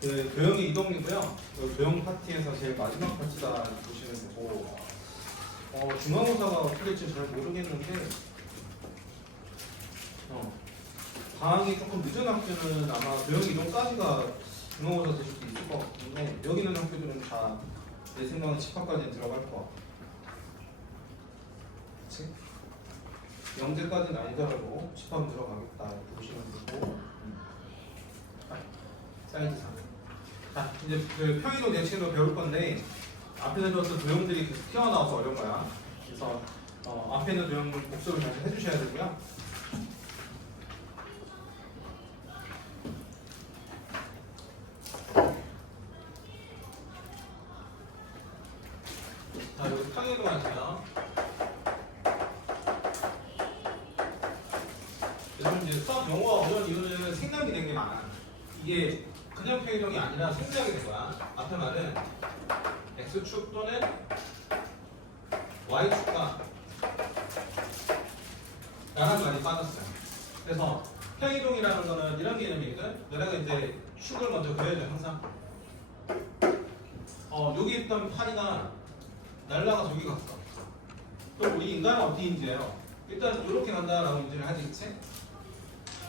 그 도형의 이동이고요. 그 도형 파티에서 제일 마지막 파티다 보시면 되고 중간고사가 어떻게 될지 잘 모르겠는데 방학이 조금 늦은 학교는 아마 도형 이동까지가 중간고사 될 수도 있을 것 같은데 여기 있는 학교들은 다 내 생각은 집합까지는 들어갈 것 같아. 그치? 영재까지는 아니더라도 집합은 들어가겠다 이렇게 보시면 되고 사이즈 3. 자, 이제 그 평이동 내칭도 배울 건데 앞에서 배웠던 도형들이 계속 튀어나와서 어려운 거야. 그래서 앞에 있는 도형 복습을 잘 해주셔야 되고요. 자, 여기 평이동 하세요. 여러분 이제 수학 용어가 어려운 이유는 생략이 된 게 많아. 이게 그냥 평이동이 아니라 생략이 된 거야. 앞에 말은 x축 또는 y축과 라는 말이 빠졌어요. 그래서 평이동이라는 거는 이런 개념이거든. 내가 이제 축을 먼저 그려야죠 항상. 여기 있던 파리가 날라가서 여기 갔어. 그럼 우리 인간은 어떻게 인지해요? 일단 이렇게 간다라고 인지를 하지, 그치?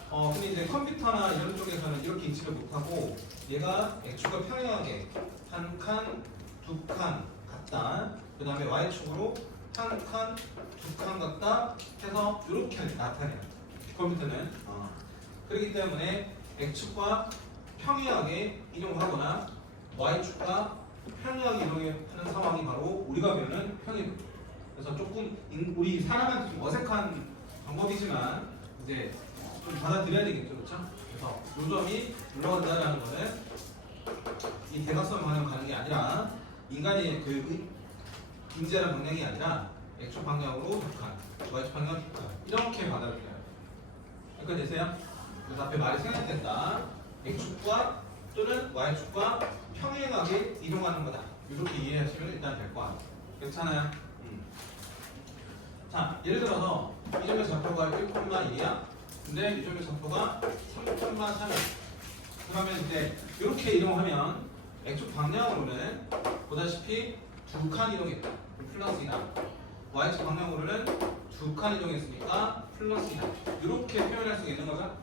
근데 이제 컴퓨터나 이런 쪽에서는 이렇게 인지를 못하고 얘가 x축과 평행하게 한 칸, 두 칸 같다. 그 다음에 y축으로 한 칸, 두 칸 같다 해서 이렇게 나타내요. 컴퓨터는. 그렇기 때문에 x축과 평행하게 이동을 하거나 y축과 평행하게 이동하는 상황이 바로 우리가 배우는 평이동. 그래서 조금 우리 사람한테 좀 어색한 방법이지만 이제 좀 받아들여야 되겠죠, 그렇죠? 그래서 요 점이 올라간다라는 거는 이 대각선 방향 가는 게 아니라 인간의 그 인지하는 방향이 아니라 x축 방향으로 두 칸, y축 방향 두 칸 이렇게 받아들여요. 여기까지 되세요? 그래서 앞에 말이 생략됐다. x축과 또는 y축과 평행하게 이동하는 거다. 이렇게 이해하시면 일단 될 것 같아요. 괜찮아요? 자, 예를 들어서 이 점의 좌표가 1,1이야. 근데 이 점의 좌표가 3,3이야. 그러면 이제 이렇게 이동하면 x축 방향으로는 보다시피 두 칸 이동했다. 플러스 2다. y축 방향으로는 두 칸 이동했으니까 플러스 2다. 이렇게 표현할 수 있는 거죠.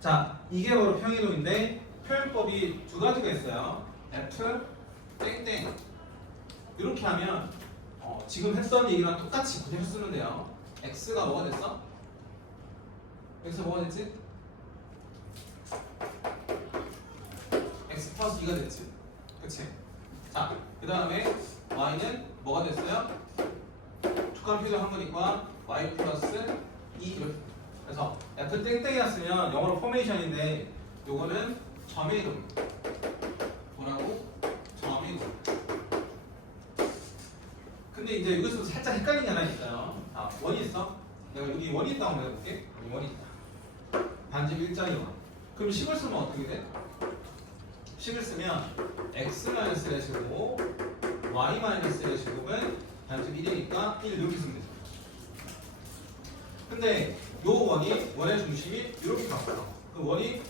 자, 이게 바로 평이동인데 표현법이 두 가지가 있어요. f 땡땡 이렇게 하면 지금 했던 얘기랑 똑같이 그대로 쓰면 돼요. x가 뭐가 됐어? x가 뭐가 됐지? x 플러스 2가 됐지. 그치? 자, 그 다음에 y는 뭐가 됐어요? 툭한 표정 한 거니까 y 플러스 2 이렇게. 그래서 f 땡땡이었으면 영어로 포메이션인데 요거는 점의 이동. 뭐라고? 점의 이동. 근데 이제 여기서 살짝 헷갈리는 게 하나 있어요. 원이 있어? 내가 여기 원이 있다고 한번 해볼게. 여기 원이 있다. 반집 일자리 원. 그럼 식을 쓰면 어떻게 돼? 식을 쓰면 x-1의 제곱, y-1의 제곱은 반집 1이니까 1 이렇게 쓰면 되죠. 근데 요 원이 원의 중심이 이렇게 가고요. 그 원이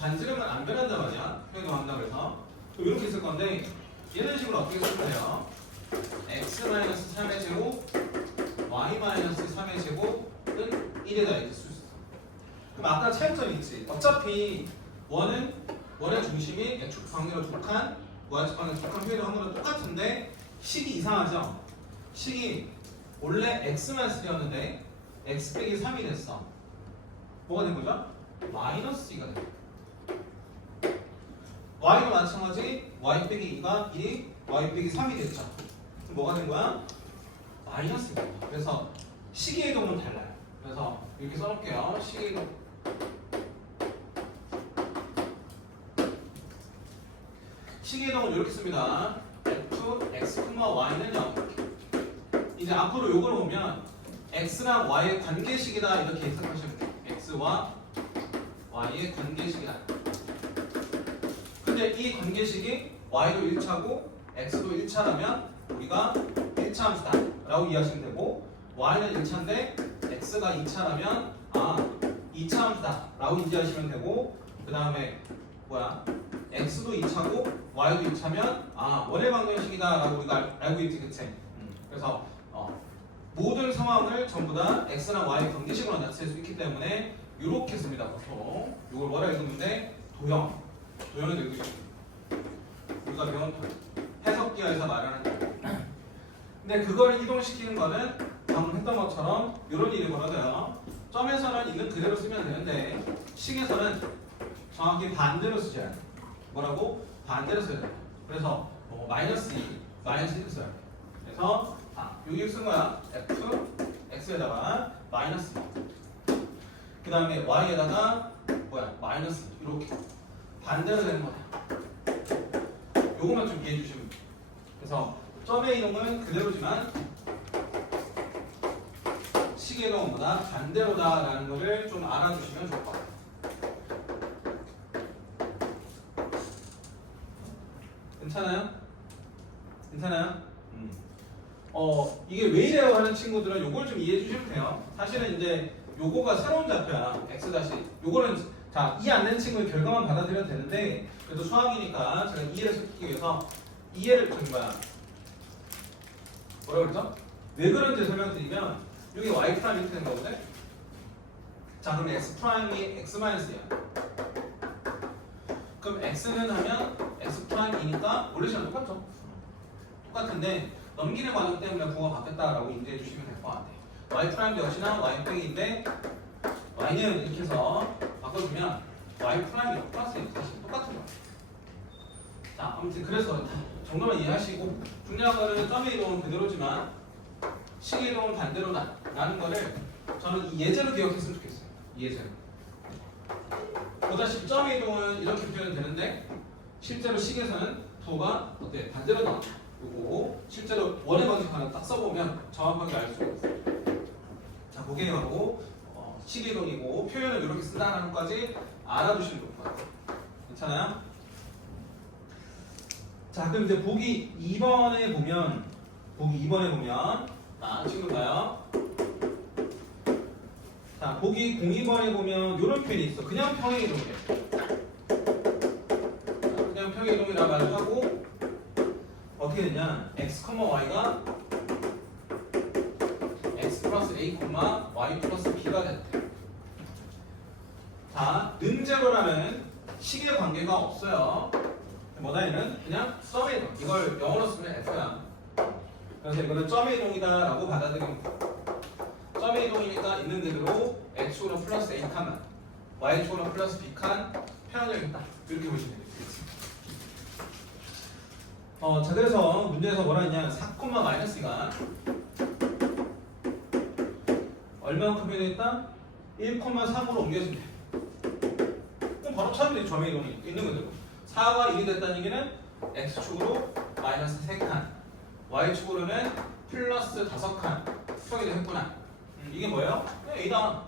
반지름은 안 변한단 말이야. 평이동한다 그래서. 그럼 이렇게 쓸 건데 이런 식으로 어떻게 쓰면 돼요? x-3의 제곱, y-3의 제곱은 1에다 이렇게 쓸 수 있어. 그럼 아까 차이점이 있지. 어차피 원은 원의 중심이 x축 방향으로 두 칸, y축 방향으로 두 칸 표현한 거랑 똑같은데 식이 이상하죠? 식이 원래 x-3였는데 x 빼기 3이 됐어. 뭐가 된 거죠? 마이너스 2가 돼. y도 마찬가지 y 빼기 2가 1이 y 빼기 3이 됐죠. 그럼 뭐가 된 거야? 마이너스 2가. 그래서 식의 이동은 달라요. 그래서 이렇게 써놓을게요. 식의 이동. 식의 이동은 이렇게 씁니다. f, x, y는 0. 이제 앞으로 요걸 보면 x랑 y의 관계식이다 이렇게 해석하시면 돼요. x와 y의 관계식이다. 근데 이 관계식이 y도 1차고 x도 1차라면 우리가 1차 함수다 라고 이해하시면 되고 y는 1차인데 x가 2차라면 2차 함수다 라고 인지하시면 되고 그 다음에 뭐야? x도 2차고 y도 2차면 아 원의 방정식이다 라고 우리가 알고 있지 그치? 그래서 모든 상황을 전부 다 x랑 y 경계식으로 나타낼 수 있기 때문에 이렇게 씁니다 보통. 이걸 뭐라 읽었는데 도형을 읽고 있습니다. 우리가 배운 해석기하에서 말하는 거. 근데 그걸 이동시키는 거는 방금 했던 것처럼 이런 일이 벌어져요. 점에서는 있는 그대로 쓰면 되는데 식에서는 정확히 반대로 쓰셔야 돼요. 뭐라고? 반대로 써야 돼요. 그래서 마이너스 2 써요. 그래서 여기 쓴 거야. f x에다가 마이너스 2. 그 다음에 y에다가 뭐야? 마이너스 2. 이렇게 반대로 되는 거야. 요것만 좀 이해해 주시면 돼요. 그래서 점의 이동은 그대로지만 식의 이동보다 반대로다라는 것을 좀 알아주시면 좋을 것 같아요. 괜찮아요? 이게 왜 이래요 하는 친구들은 요걸 좀 이해해 주시면 돼요. 사실은 이제 요거가 새로운 좌표야. x 다시 요거는 자 이해 안 되는 친구의 결과만 받아들여도 되는데 그래도 수학이니까 제가 이해를 시키기 위해서 이해를 뭐라 그러죠? 왜 그런지 설명드리면 여기 y 프라임 이렇게 된 거거든. 자 그럼 x 프라임이 x 마이너스야. 그럼 x는 하면 x 프라임이니까 원래 시랑 똑같죠? 똑같은데 넘기는 과정 때문에 부호가 바뀌었다라고 인지해 주시면 될 것 같아요. y 프라임도 역시나 y 뺑인데 y는 이렇게 해서 바꿔주면 y 프라임이 플러스에 사실 똑같은 거예요. 자 아무튼 그래서 정도만 이해하시고 중요한 거는 점의 이동은 그대로지만 식의 이동은 반대로다라는 거를 저는 이 예제로 기억했으면 좋겠어요. 이 예제로. 보다시피 점의 이동은 이렇게 표현이 되는데 실제로 식에서는 부호가 어때? 반대로 나온다. 요거 실제로 원의 방식 하나 딱 써보면 정확하게 알 수가 있어요. 자, 그게 바로 식의 이동이고 표현을 이렇게 쓴다는 것까지 알아두시면 좋을 것 같아요. 괜찮아요? 자, 그럼 이제 보기 2번에 보면 자, 지금 봐요. 자, 보기 02번에 보면 이런 표현이 있어. 그냥 평행 이동이에요. 그냥 평행 이동이라고 말을 하고 어떻게 되냐? x, y가 x 플러스 a, y 플러스 b가 됐대. 자, 는제로라는 식의 관계가 없어요. 뭐다 얘는 그냥 점의 이동. 이걸 영어로 쓰면 f야. 그래서 이거는 점의 이동이다라고 받아들이는 거예요. 점의 이동이니까 있는 그대로 x축으로 플러스 a 칸, y축으로 플러스 b 칸 표현되겠다. 이렇게 보시면 되겠습니다. 자 그래서 문제에서 뭐라 했냐 4, 마이너스가 얼마만큼 변했다? 1,3으로 옮겨진대. 그럼 바로 처음에 점의 이동이 있는 그대로 4가 1이 됐다는 얘기는 x축으로 마이너스 3칸 y축으로는 플러스 5칸 평이 됐구나. 이게 뭐예요? A다.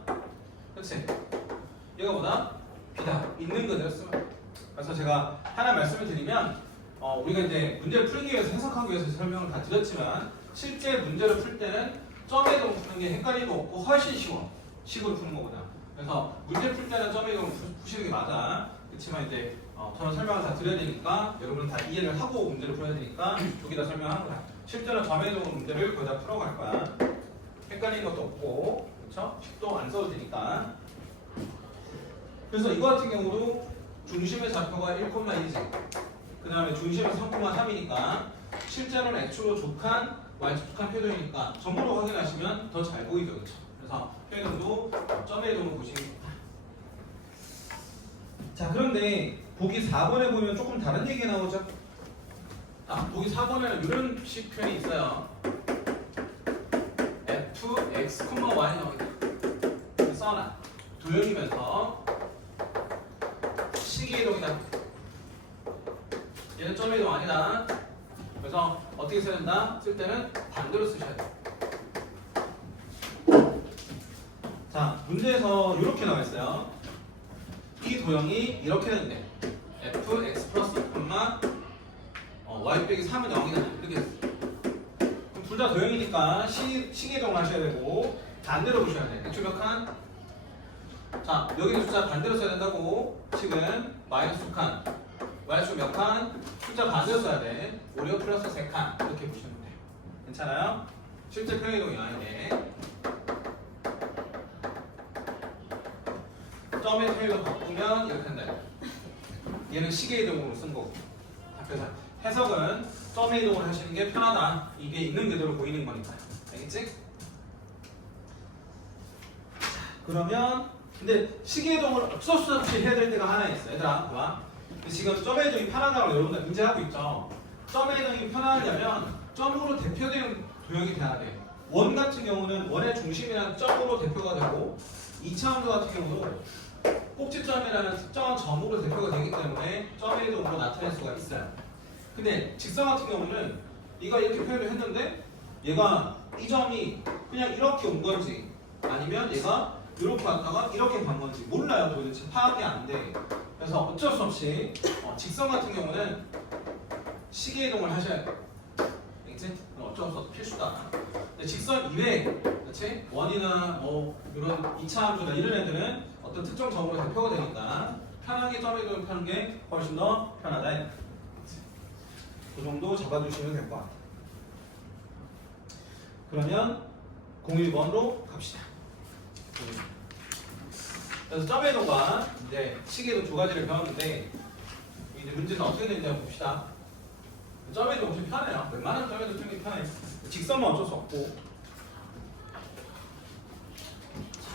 그치? 얘가 뭐다? B다. 있는 그대로 쓰면. 그래서 제가 하나 말씀을 드리면 우리가 이제 문제를 풀기 위해서 해석하기 위해서 설명을 다 드렸지만 실제 문제를 풀 때는 점의 이동 푸는 게 헷갈리고 없고 훨씬 쉬워. 식으로 푸는 거보다. 그래서 문제 풀 때는 점의 이동을 푸시는 게 맞아. 그렇지만 이제 저는 설명을 다 드려야 되니까 여러분은 다 이해를 하고 문제를 풀어야 되니까 여기다 설명하는 거야. 실제로 점의 이동 문제를 거의 다 풀어갈 거야. 헷갈리는 것도 없고, 그렇죠? 식도 안 써도 되니까. 그래서 이거 같은 경우도 중심의 좌표가 1,1이지. 그 다음에 중심은 3,3이니까 실제로는 x축으로 족한, y축 족한 표정이니까 전부로 확인하시면 더 잘 보이죠, 그렇죠? 그래서 표현도 점의 이동을 보시면 됩니다. 자, 그런데 보기 4번에 보면 조금 다른 얘기가 나오죠? 보기 4번에는 이런 식 표현이 있어요. x, y 나오겠다. 써놔. 도형이면서 식의 이동이다. 얘는 점의 이동 아니다. 그래서 어떻게 써야 된다? 쓸 때는 반대로 쓰셔야 돼. 자, 문제에서 이렇게 나와 있어요. 이 도형이 이렇게 되는데 f, x 플러스 2, y 빼기 3은 0이다. 이렇게 됐어요. 둘 다 도형이니까 식이동을 하셔야 되고 반대로 보셔야 돼. x축 몇 칸? 자, 여기는 숫자 반대로 써야 된다고 식은 마이너스 2칸, y축 몇 칸? 숫자 반대로 써야 돼. 5, 6 플러스 3칸 이렇게 보시면 돼요. 괜찮아요? 실제 평이동이야 이게. 점의 평이동 바꾸면 이렇게 된다. 얘는 시계 이동으로 쓴 거고. 그래서 해석은 점의 이동을 하시는 게 편하다. 이게 있는 그대로 보이는 거니까. 알겠지? 그러면 근데 시계 이동을 어쩔 수 없이 해야 될 때가 하나 있어. 얘들아, 봐봐. 지금 점의 이동이 편하다고 여러분들 문제하고 있죠. 점의 이동이 편하려면 점으로 대표되는 도형이 돼야 돼. 원 같은 경우는 원의 중심이라는 점으로 대표가 되고 2차원도 같은 경우도 꼭지점이라는 특정한 점으로 대표가 되기 때문에 점의 이동으로 나타낼 수가 있어요. 근데 직선 같은 경우는 얘가 이렇게 표현을 했는데 얘가 이 점이 그냥 이렇게 온 건지 아니면 얘가 이렇게 왔다가 이렇게 간 건지 몰라요. 도대체 파악이 안 돼. 그래서 어쩔 수 없이 직선 같은 경우는 시계 이동을 하셔야 돼. 알겠지? 어쩔 수 없이 필수다. 근데 직선 이외에, 그렇지? 원이나 뭐 이런 2차 함수나 이런 애들은 어떤 특정 점으로 대표가 되니까 편하게 점에 이동을 펴는 게 훨씬 더 편하다. 그 정도 잡아주시면 될 것 같아요. 그러면 01번으로 갑시다. 그래서 점의 이동과 이제 시계 이동 두 가지를 배웠는데 이제 문제는 어떻게 되는지 한번 봅시다. 점의 이동 엄청 편해요. 웬만한 점의 이동 편이 편해. 직선만 어쩔 수 없고.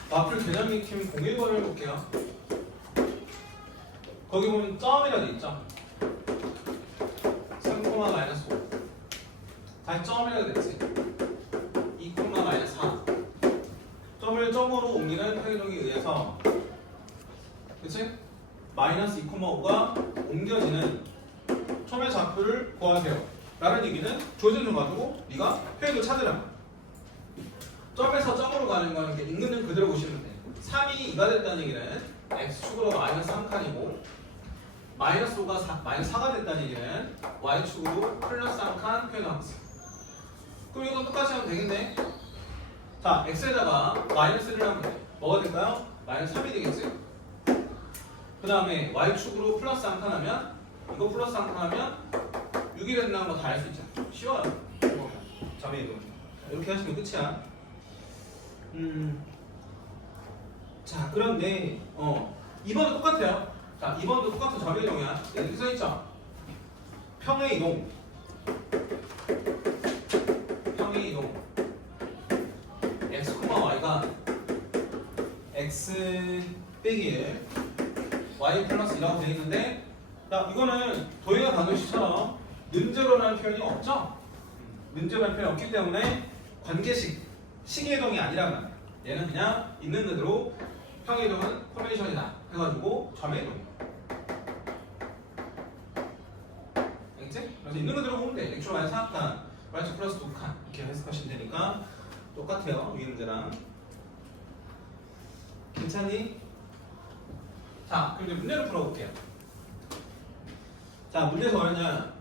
마플 개념 익힘 01번을 해볼게요. 거기 보면 점이라 돼 있죠. 3, 마이너스 5. 다시 점이라고 됐지. 2, 마이너스 4. 점을 점으로 옮기는 평이동에 의해서, 그치? 마이너스 2, 5가 옮겨지는 첨의 좌표를 구하세요. 라는 얘기는 조준을 가지고 네가 평이도 찾으라고. 점에서 점으로 가는 거는 임금은 그대로 보시면 돼. 3이 2가 됐다는 얘기는 x축으로 마이너스 3칸이고 마이너스 5가 마이너스 4가 됐다는 얘기는 y축으로 플러스 3칸 표현하고 있어. 그럼 이거 똑같이 하면 되겠네. 자, x에다가 마이너스를 하면 돼. 뭐가 될까요? 마이너스 3이 되겠지? 그 다음에 y축으로 플러스 3칸 하면 이거 플러스 3칸 하면 6이 된다는 거 다 알 수 있잖아. 쉬워요. 점의 이동. 이렇게 하시면 끝이야. 자, 그런데 2번도 똑같아요. 자, 2번도 똑같은 점의 이동이야. 여기 써있죠? 평의 이동. 평의 이동. x, y가 x 빼기 1 y 플러스 2라고 되어 있는데, 자, 이거는 도형의 방정식처럼 는제로라는 표현이 없죠? 는제로라는 표현이 없기 때문에 관계식, 시계이동이 아니란 말이야. 얘는 그냥 있는 그대로 평이동은 포메이션이다 해가지고 점의 이동이야. 알겠지? 그래서 있는 그대로 보면 돼. x 마이너스 4칸, y 플러스 2칸 이렇게 해석하시면 되니까 똑같아요. 위 문제랑. 괜찮니? 자, 그럼 이제 문제를 풀어볼게요. 자, 문제에서 뭐였냐?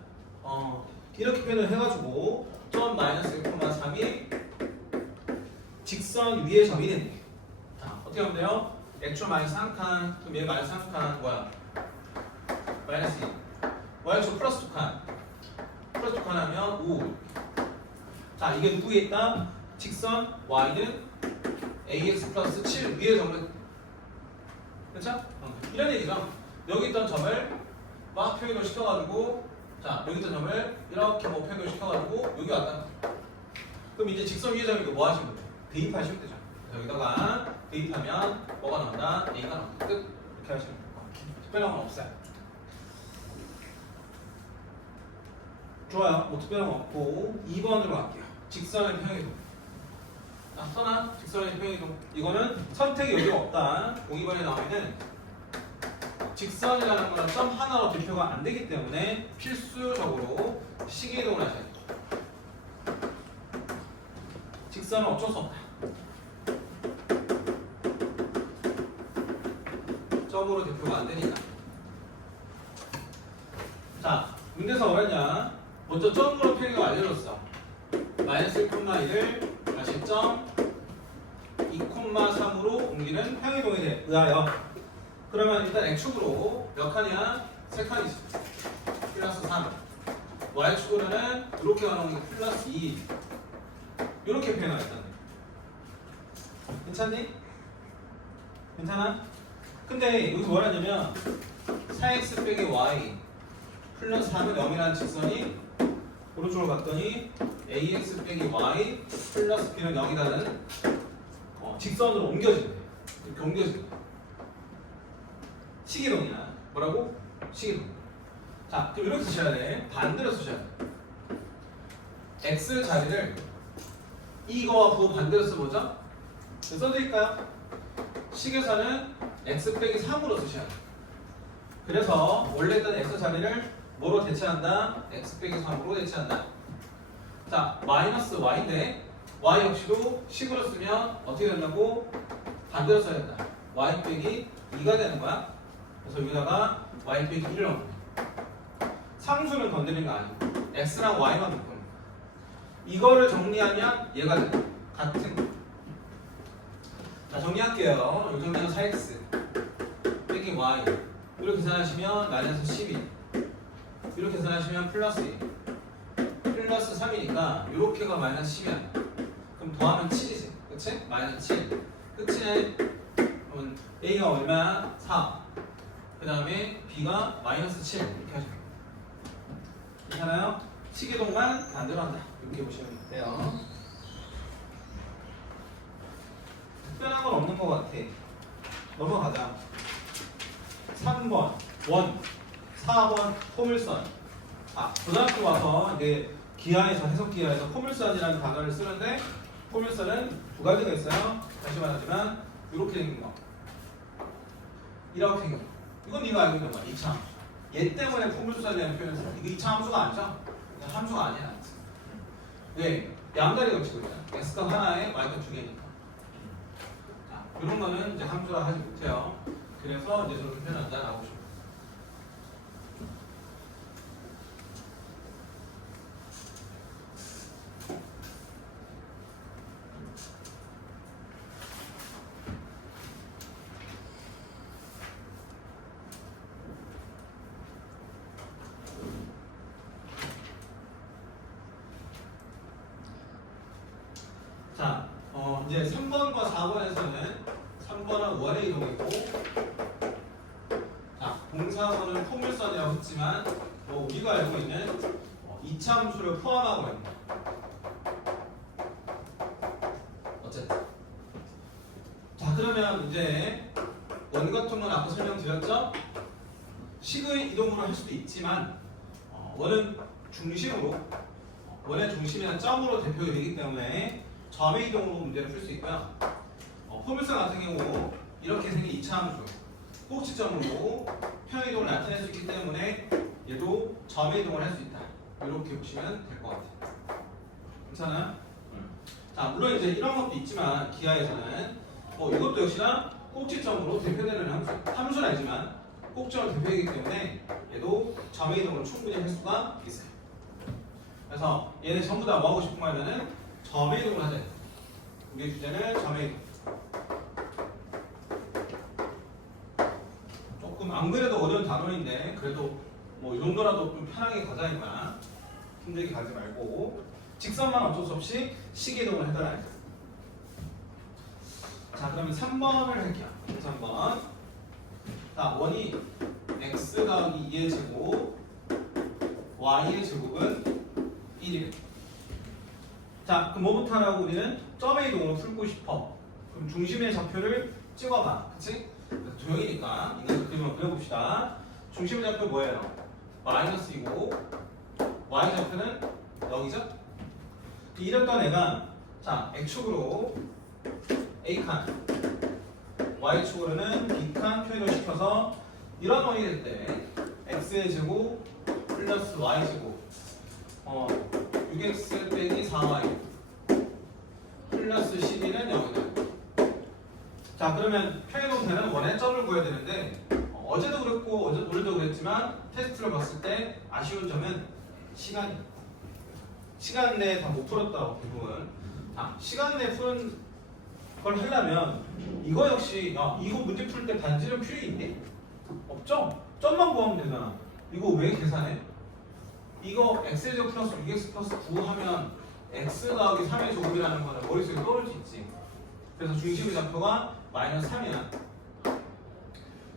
이렇게 표현을 해가지고 점 마이너스 1,3이 직선 위의 점이 된대. 자, 어떻게 하면 돼요? x 마이너스 3칸, 그럼 얘 마이너스 3칸 뭐야? 마이너스 2. y축 플러스 2칸. 플러스 2칸 하면 5. 자, 이게 누구에 있다? 직선 y는 ax 플러스 7 위의 점을. 그렇죠? 이런 얘기죠. 여기 있던 점을 막 표현을 시켜가지고, 자, 여기 있던 점을 이렇게 뭐 표현을 시켜가지고 여기 왔다. 그럼 이제 직선 위의 점이니까 뭐 하시면 돼요? 대입하시면 되죠. 여기다가 대입하면 뭐가 나온다? a가 나온다. 끝. 이렇게 하시면 돼요. 특별한 건 없어요. 좋아요. 뭐 특별한 건 없고 2번으로 갈게요. 직선의 평이동. 자, 써나? 직선의 평이동. 이거는 선택이 여기가 없다. 02번에 나오면은 직선이라는 거는 점 하나로 대표가 안 되기 때문에 필수적으로 시계이동을 하셔야 돼요. 직선은 어쩔 수 없다. 점으로 대표가 안 되니까. 자, 문제에서 뭐랬냐? 먼저 점으로 표기가 알려줬어. 마이너스 1,1을 다시 점 2,3으로 옮기는 평이동에 의하여 그러면 일단 x축으로 몇 칸이야? 3칸이지. 플러스 3. y축으로는 이렇게 가는 게 플러스 2. 이렇게 표현하겠다. 괜찮니? 괜찮아? 근데 여기서 뭐라냐면 4x 빼기 y 플러스 3은 0이라는 직선이 오른쪽으로 갔더니 ax 빼기 y 플러스 b는 0이라는 직선으로 옮겨진대. 이렇게 옮겨진대. 식이동이야. 뭐라고? 식이동. 자, 그럼 이렇게 쓰셔야 돼. 반대로 쓰셔야 돼. x 자리를 이거와 부 반대로 써보자. 써드릴까요? 식에서는 x 빼기 3으로 쓰셔야 돼. 그래서 원래 있던 x 자리를 뭐로 대체한다? x 빼기 3으로 대체한다. 자, 마이너스 y인데 y 역시도 식으로 쓰면 어떻게 된다고? 반대로 써야 된다. y 빼기 2가 되는 거야. 그래서 여기다가 y 빼기 1을 넣는 거야. 상수는 건드리는 거 아니고 x랑 y만 묶는 거야. 이거를 정리하면 얘가 돼. 같은 거. 자, 정리할게요. 이 정리는 4x 빼기 y 이렇게 계산하시면 마이너스 12 이렇게 계산하시면 플러스 2 플러스 3이니까 이렇게가 마이너스 10이야. 그럼 더하면 7이지. 그치? 마이너스 7 끝이네. 그러면 A가 얼마? 4 그 다음에 B가 마이너스 7 이렇게 하시면 괜찮아요? 식이동만 반대로 한다. 이렇게 보시면 돼요. 특별한 건 없는 것 같아. 넘어가자. 3번 원 4번 포물선. 고등학교 와서 이제 기하에서 해석 기하에서 포물선이라는 단어를 쓰는데 포물선은 두 가지가 있어요. 다시 말하지만 이렇게 생긴 거, 이렇게 생긴 거. 이건 네가 알고 있는 거야. 2차 함수. 얘 때문에 포물선이라는 표현을 써. 이거 2차 함수가 아니죠? 그냥 함수가 아니야. 왜? 양다리 걸치고 있잖아. x값 하나에 y값 두 개니까. 자, 이런 거는 이제 함수라 하지 못해요. 그래서 이제 저렇게 표현한다 나오고 싶어. 자, 이제 3번과 4번에서는 3번은 원의 이동이고, 자, 공사선은 포물선이라고 했지만, 우리가 알고 있는 이차함수를 포함하고 있는 거야. 어쨌든. 자, 그러면 이제 원 같은 건 아까 설명드렸죠? 식의 이동으로 할 수도 있지만, 원은 중심으로, 원의 중심이나 점으로 대표가 되기 때문에 점의 이동으로 문제를 풀 수 있고요. 포물선 같은 경우 이렇게 생긴 이차함수 꼭지점으로 평이동을 나타낼 수 있기 때문에 얘도 점의 이동을 할 수 있다. 이렇게 보시면 될 것 같아요. 괜찮아요? 자, 물론 이제 이런 것도 있지만 기하에서는 이것도 역시나 꼭지점으로 대표되는 함수는 아니지만 꼭지점으로 대표되기 때문에 얘도 점의 이동을 충분히 할 수가 있어요. 그래서 얘네 전부 다 뭐 하고 싶은 거냐면은 점의 이동을 하자. 우리 주제는 점의 이동. 조금 안 그래도 어려운 단원인데 그래도 뭐 이 정도라도 좀 편하게 가자 이거야. 힘들게 가지 말고 직선만 어쩔 수 없이 식이동을 해달라. 자, 그러면 3번을 할게요. 3번. 자, 원이 x 더하기 2의 제곱 y의 제곱은 1이래. 자, 그럼 뭐부터 하라고? 우리는 점의 이동으로 풀고 싶어. 그럼 중심의 좌표를 찍어봐. 그치? 도형이니까 이거 그림을 그려봅시다. 중심의 좌표 뭐예요? 마이너스이고 y 좌표는 0이죠? 이랬던 애가 자, x축으로 a칸 y축으로는 b칸 표현을 시켜서 이런 원이 될 때 x의 제곱 플러스 y 제곱 6x 빼기 4y 플러스 12는 0이다. 자, 그러면 평행으로 되는 원의 점을 구해야 되는데 어제도 그랬고 오늘도 그랬지만 테스트를 봤을 때 아쉬운 점은 시간 내에 다 못 풀었다고 대부분. 자, 시간 내에 푸는 그걸 하려면 이거 역시 이거 문제 풀 때 단지름 필요 있니? 없죠? 점만 구하면 되잖아. 이거 왜 계산해? 이거 x제곱 플러스 6x 플러스 9 하면 x 더하기 3의 제곱이라는 거는 머릿속에 떠올 수 있지. 그래서 중심의 좌표가 마이너스 3이야.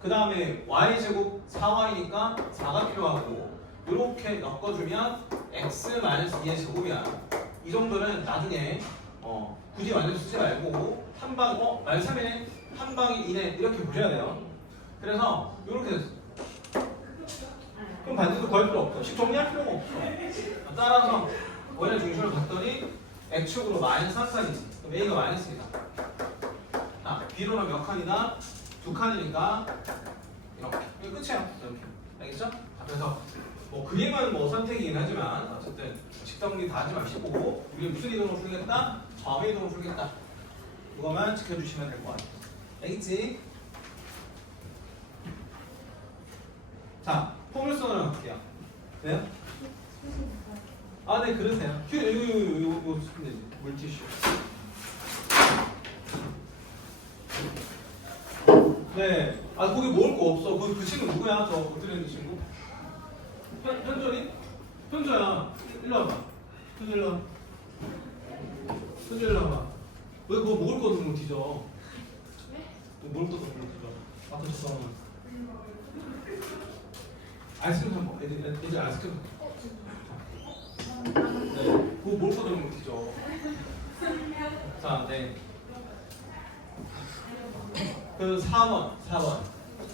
그 다음에 y제곱 4y니까 4가 필요하고 이렇게 엮어주면 x 마이너스 2의 제곱이야. 이 정도는 나중에 굳이 완전 쓰지 말고 한 방, 마이너스 3이네? 한 방이 2네? 이렇게 보셔야 돼요. 그래서 이렇게 됐어. 그럼 반지도 구할 필요 없고 식 정리할 필요가 없어. 따라서 원래 중심을 봤더니 x축으로 마이너스 3칸이지. 그럼 a가 마이너스이다. b로는 몇 칸이다? 2칸이니까 이렇게. 이게 끝이야. 이렇게. 알겠죠? 그래서 그림은 선택이긴 하지만 어쨌든 식정리 다 하지 마시고 우리 무슨 이동을 풀겠다? 점의 이동을 풀겠다. 이거만 지켜주시면 될 것 같아요. 알겠지? 자, 포물선을 할게요. 돼요? 네, 그러세요. 이거 물티슈. 네. 거기 먹을 거 없어. 그 친구 누구야? 저 겉들이는 친구? 현전이? 현저야. 일로 와봐. 현저 일로 와. 현저 일로 와봐. 왜 그거 먹을 거 없는 거 뒤져? 먹을 것도 없는 거 뒤져. 잠깐만. 아이스크림 사 먹어. 애들 아이스크림 네. 그거 먹을 것도 없는 거 뒤져. 자, 네. 그 4번가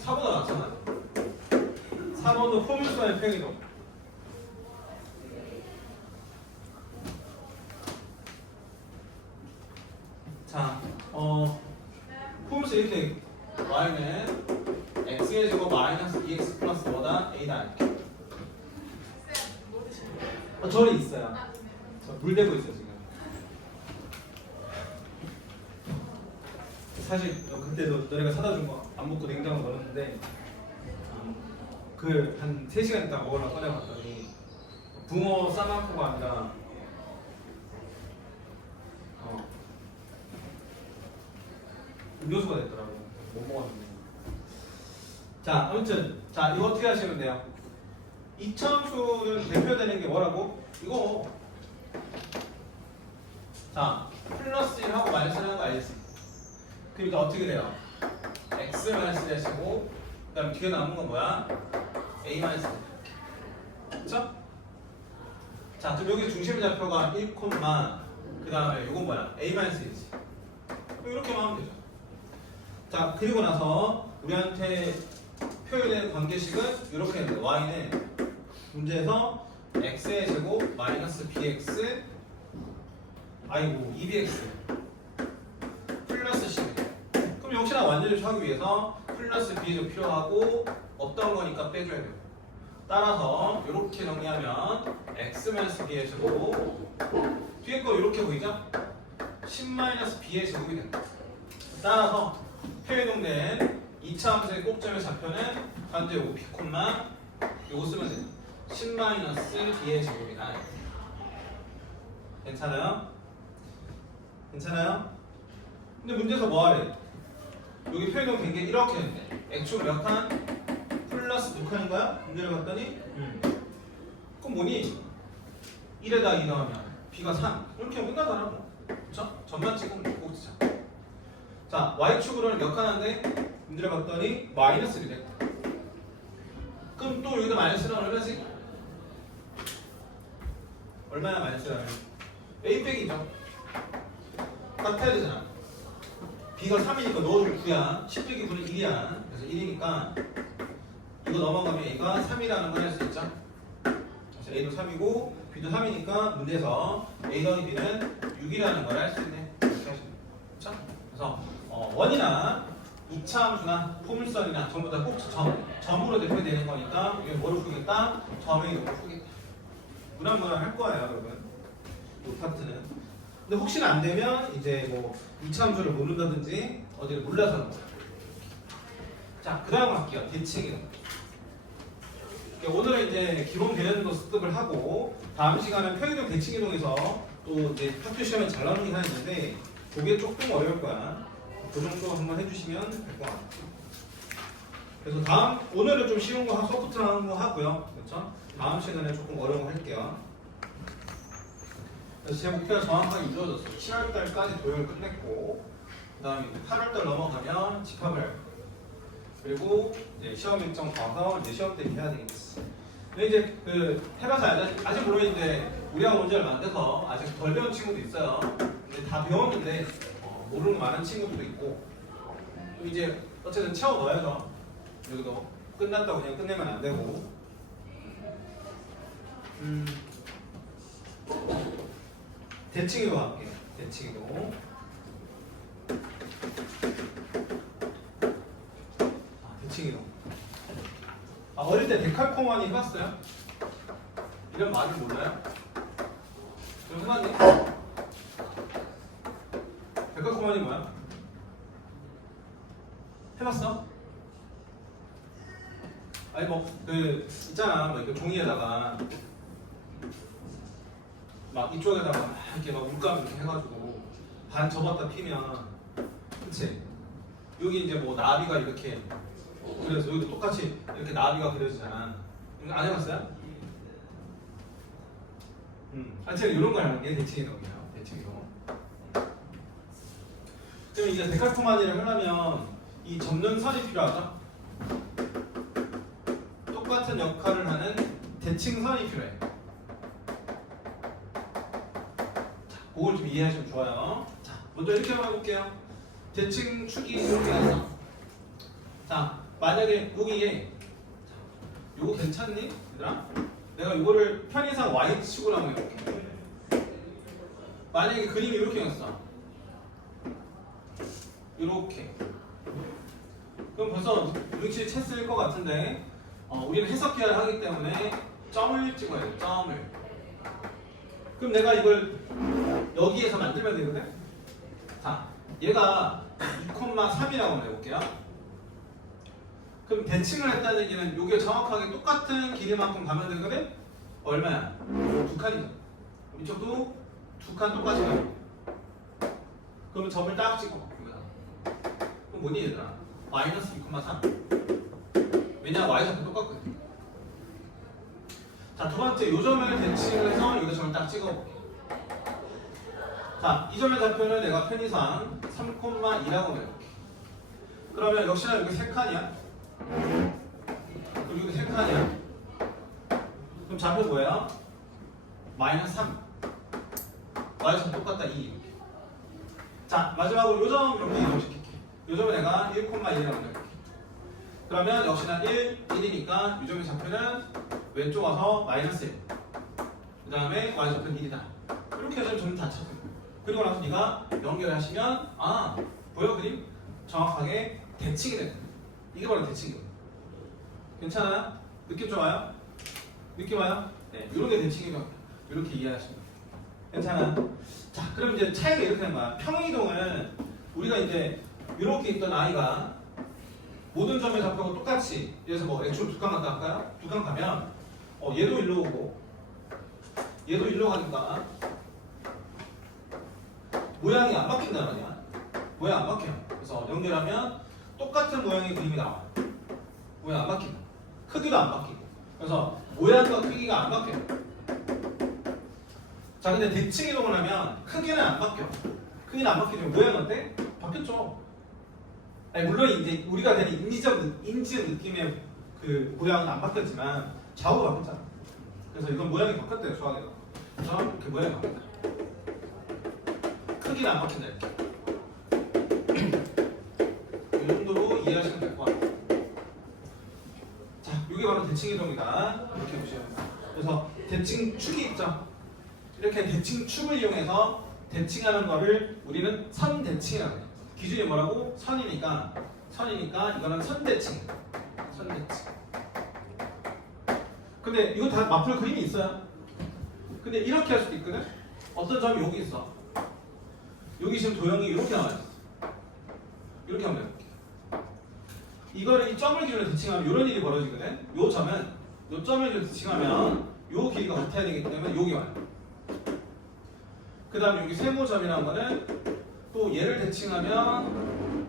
맞잖아. 4번도 포물선의 평이동. 자, 포물선 이렇게 y는 x의 제곱 마이너스 2x 플러스 뭐다? a다. 절이 있어요. 물 대고 있어요 지금. 사실 그때도 너네가 사다 준 거 안 먹고 냉장고 넣었는데 한 3시간 있다 먹으려고 꺼내봤더니 붕어 쌍망포가 아니라 음료수가 됐더라고요. 못 먹었는데. 자, 아무튼 이거 어떻게 하시면 돼요? 이차함수는 대표되는 게 뭐라고? 이거 플러스 1하고 마이너스 1하는 거 알겠어? 그러니까 어떻게 돼요? x 마이너스 1 하시고 그 다음에 뒤에 남은 건 뭐야? a 마이너스 1. 그쵸? 자, 그럼 여기 중심의 좌표가 1, 그 다음에 이건 뭐야? a 마이너스 1이지. 이렇게만 하면 되죠. 자, 그리고 나서 우리한테 표현된 관계식은 이렇게 했는데 y는 문제에서 x의 제곱 마이너스 bx 2bx 플러스 c. 그럼 역시나 완전히 하기 위해서 플러스 b가 필요하고 없던 거니까 빼줘야 돼요. 따라서 이렇게 정리하면 x-b의 제곱 뒤에 거 이렇게 보이죠? 10-b의 제곱이 된다. 따라서 표현된 2차 함수의 꼭점의 좌표는 반대 요거 b, 요거 쓰면 돼요. 10-b의 제곱이다. 괜찮아요? 괜찮아요? 근데 문제에서 뭐 하래? 여기 표현이 된 게 이렇게 했는데 x축 몇 칸? 플러스 6칸인가요? 문제를 봤더니 그럼 뭐니? 1에다 2 넣으면 b가 3 이렇게 하면 끝나잖아 뭐. 그쵸? 전만 찍으면 꼭지죠. 자, y축으로는 몇 칸인데 문제를 봤더니 마이너스 1이 됐다. 그럼 또 여기다 마이너스는 얼마지? 얼마야 마이너스라면? a 빼기죠. 같아야 되잖아. b가 3이니까 넣어줄 9야. 10 빼기 9는 1이야. 그래서 1이니까 이거 넘어가면 a가 3이라는 걸 할 수 있죠. 그래서 a도 3이고 b도 3이니까 문제에서 a 더하기 b는 6이라는 걸 할 수 있네. 이렇게 하시면 돼요. 그래서 원이나 2차 함수나 포물선이나 전부 다 꼭 점으로 대표되는 거니까 이게 뭐를 풀겠다? 점의 이동을 풀겠다. 무난무난 할 거예요, 여러분. 이 파트는. 근데 혹시나 안 되면 이제 뭐 2차 함수를 모른다든지 어디를 몰라서 하는 거예요. 자, 그 다음 할게요. 대칭이동. 오늘은 이제 기본 개념도 습득을 하고 다음 시간은 평이동 대칭이동에서 또 이제 학교 시험에 잘 나오는 게 하나 있는데 그게 조금 어려울 거야. 그 정도 한번 해주시면 될 것 같아요. 그래서 오늘은 좀 쉬운 거 소프트한 거 하고요. 그렇죠? 다음 시간에 조금 어려운 거 할게요. 그래서 제 목표가 정확하게 이루어졌어요. 7월달까지 도형을 끝냈고, 그 다음에 8월달 넘어가면 집합을, 그리고 이제 시험 일정 봐서 이제 시험 대비 해야 되겠어. 근데 이제 해봐서 아직 물론 이제 우리하고 온 지 얼마 안 돼서 아직 덜 배운 친구도 있어요. 근데 다 배웠는데 모르는 거 많은 친구들도 있고, 이제 어쨌든 채워 넣어야죠. 여기도 끝났다고 그냥 끝내면 안 되고. 대칭이로 할게요. 대칭이로. 대칭이로. 어릴 때 데칼코마니 해봤어요? 이런 말을 몰라요? 좀 해봤니? 데칼코마니 뭐야? 해봤어? 아니 있잖아, 이렇게 종이에다가 막 이쪽에다가 막 이렇게 막 물감 이렇게 해가지고 반 접었다 피면, 그치? 여기 이제 뭐 나비가 이렇게 그래서 여기도 똑같이 이렇게 나비가 그려지잖아. 안 해봤어요? 제가 이런 걸 하는 게 대칭이동이에요. 대칭이동. 그럼 이제 데칼코마니를 하려면 이 접는 선이 필요하죠? 똑같은 역할을 하는 대칭선이 필요해. 자, 그걸 좀 이해하시면 좋아요. 자, 먼저 이렇게 한번 해볼게요. 대칭축이 이렇게 해서, 자, 만약에 여기에 요거 괜찮니? 얘들아? 내가 이거를 편의상 Y축으로 한번 해볼게. 만약에 그림이 이렇게 였어. 이렇게. 그럼 벌써 눈치 챘을 것 같은데, 우리는 해석해야 하기 때문에 점을 찍어야 돼. 점을. 그럼 내가 이걸 여기에서 만들면 되거든. 자, 얘가 2,3이라고 한번 해볼게요. 그럼 대칭을 했다는 얘기는 이게 정확하게 똑같은 길이만큼 가면 되거든? 얼마야? 2칸이죠. 이쪽도 2칸 똑같이 가고. 그러면 점을 딱 찍어. 그럼 뭐니 얘들아? 마이너스 2,3. 왜냐? Y좌표 똑같거든. 자, 두 번째, 요 점을 대칭을 해서 여기 점을 딱 찍어볼게. 자, 이 점의 좌표는 내가 편의상 3,2라고 해볼게. 그러면 역시나 여기 3칸이야. 그럼 여기 3칸이야. 그럼 좌표 뭐예요? 마이너스 3. Y좌표 똑같다, 2. 이렇게. 자, 마지막으로 요 점 이렇게 이동시킬게. 요 점을 내가 1,1이라고 해볼게. 그러면 역시나 1, 1이니까 이 점의 좌표는 왼쪽 와서 마이너스 1. 그 다음에 Y좌표는 1이다. 이렇게 해서 점을 다 찾고. 그리고 나서 네가 연결하시면, 보여 그림? 정확하게 대칭이 되는 거야. 이게 바로 대칭이거든. 괜찮아요? 느낌 좋아요? 느낌 와요? 네, 이런 게 대칭이면 이렇게 이해하시면 돼요. 괜찮아요? 자, 그럼 이제 차이가 이렇게 되는 거야. 평행이동은 우리가 이제 이렇게 있던 아이가 모든 점의 좌표가 똑같이, 그래서 뭐 X축 2칸 간다 할까요? 2칸 가면 얘도 일로 오고 얘도 일로 가니까 모양이 안 바뀐단 말이야. 모양 안 바뀌어. 그래서 연결하면 똑같은 모양의 그림이 나와. 모양 안 바뀌고 크기도 안 바뀌고. 그래서 모양과 크기가 안 바뀌어. 자, 근데 대칭 이동을 하면 크기는 안 바뀌어. 크기는 안 바뀌지만 모양은 어때? 바뀌었죠. 아니, 물론 이제 우리가 되는 인지 느낌의 그 모양은 안 바뀌었지만 좌우가 바뀌었잖아. 그래서 이건 모양이 바뀌었대요, 수학에서. 그래서 이렇게 모양이 바뀌었다. 크기는 안 바뀐다, 이렇게. 이 정도로 이해하시면 될 것 같아요. 자, 이게 바로 대칭이동이다. 이렇게 보시면 돼요. 그래서 대칭축이 있죠. 이렇게 대칭축을 이용해서 대칭하는 거를 우리는 선대칭이라고 해요. 기준이 뭐라고? 선이니까 이거는 선대칭. 선대칭. 근데 이거 다 맞풀 그림이 있어요. 근데 이렇게 할 수도 있거든. 어떤 점이 여기 있어. 여기 지금 도형이 이렇게 나와 있어. 이렇게 한번 해볼게. 이거를 이 점을 기준으로 대칭하면 이런 일이 벌어지거든. 요 점은 요 점을 기준으로 대칭하면 요 길이가 같아야 되기 때문에 여기 와요. 그 다음에 여기 세모점이라는 거는 또 얘를 대칭하면